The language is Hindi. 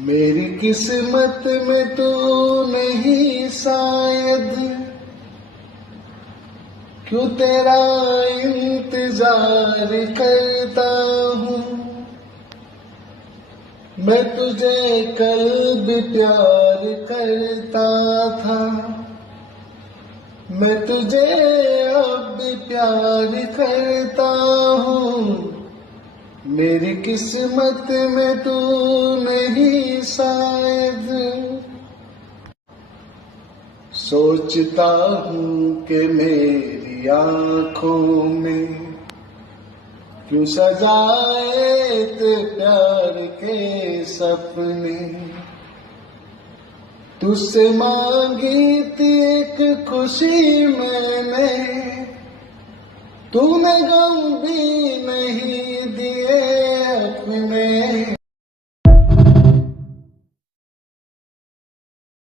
मेरी किस्मत में तू नहीं शायद, क्यों तेरा इंतजार करता हूँ। मैं तुझे कल भी प्यार करता था, मैं तुझे अब भी प्यार करता हूँ। मेरी किस्मत में तू नहीं शायद। सोचता हूँ कि मेरी आँखों में क्यों सजाए थे प्यार के सपने। तुझसे मांगी थी एक खुशी मैंने, तूने गम भी नहीं दिए अपने।